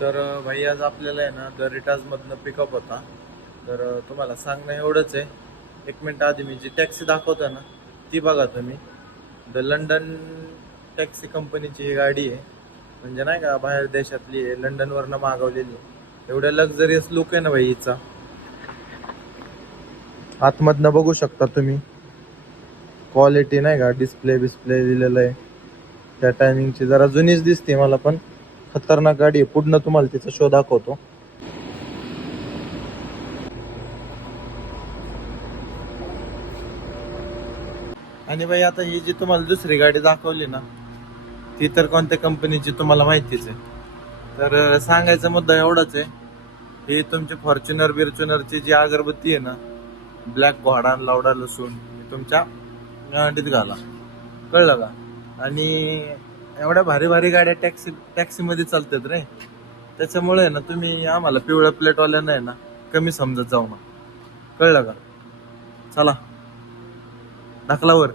तर भाई आज आपल्याला आहे ना द रिटाजमधनं पिकअप होता. तर तुम्हाला सांगणं एवढंच आहे. एक मिनिट आधी मी जी टॅक्सी दाखवतो ना ती बघा तुम्ही. द लंडन टॅक्सी कंपनीची ही गाडी आहे. म्हणजे नाही का बाहेर देशातली आहे, लंडनवरनं मागवलेली आहे. एवढ्या लक्झरियस लुक आहे ना भाई हिचा. आतमधनं बघू शकता तुम्ही. क्वालिटी नाही का, डिस्प्ले बिस्प्ले दिलेलं आहे. त्या टायमिंगची जरा जुनीच दिसते मला, पण खतरनाक गाडी आहे. पुढनं तुम्हाला तिचा शो दाखवतो. आणि भाई आता ही जी तुम्हाला दुसरी गाडी दाखवली ना ती तर कोणत्या कंपनीची तुम्हाला माहितीच आहे. तर सांगायचा मुद्दा एवढाच आहे, ही तुमची फॉर्च्युनर बिर्च्युनरची जी अगरबत्ती आहे ना, ब्लॅक घोडा लावडा लसूण तुमच्या गाडीत घाला, कळलं का? आणि एवढ्या भारी भारी गाड्या टॅक्सीमध्ये चालतात रे. त्याच्यामुळे ना तुम्ही आम्हाला पिवळ्या प्लेटवाल्यांना आहे ना कमी समजत जाऊ ना, कळलं का? चला ढकलावर.